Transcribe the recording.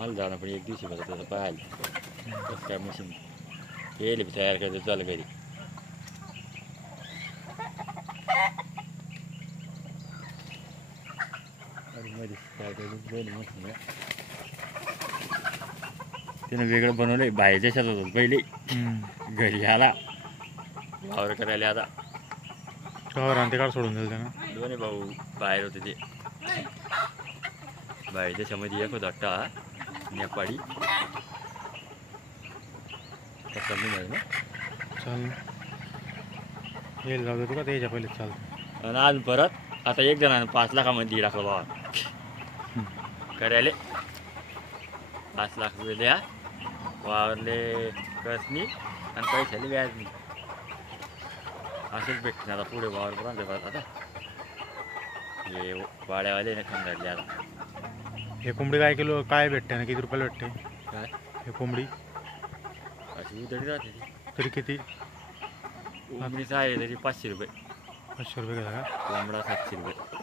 मला जाणं पण एक दिवशी बघा तसं पाहायला कसं काय मशीन येईल तयार करायचं चालू घरी. मध्ये काय करायचं मशीन तिनं वेगळं बनवलंय. बाहेरच्या शेतात होतं पहिले, घरी आला वावर करायला. आता ते काढ सोडून दिलं त्यानं. दोन्ही भाऊ बाहेर होते ते. बाहेर देशामध्ये एक होता टा नेपाळी कसं नाही ना. चाल येईल जाऊ दे तुका त्याच्या पहिले चालतं. आणि आज परत आता एक जणांना 5 लाखामध्ये टाकलं बाबा करायला. 5 लाख रुपये द्या वावरले कसनी आणि पैशाले व्याज नाही. असेच भेटते आता पुढे वावर पण आता हे वाड्यावाले नाही खंडाडले. आता हे कोंबडी काय किलो काय भेटते ना, किती रुपयाला भेटते काय हे कोंबडी? अशी उदडी राहते ती. तरी किती? कोंबडीचं आहे तरी 500 रुपये. 500 रुपये गेला का? कोंबडा 700 रुपये.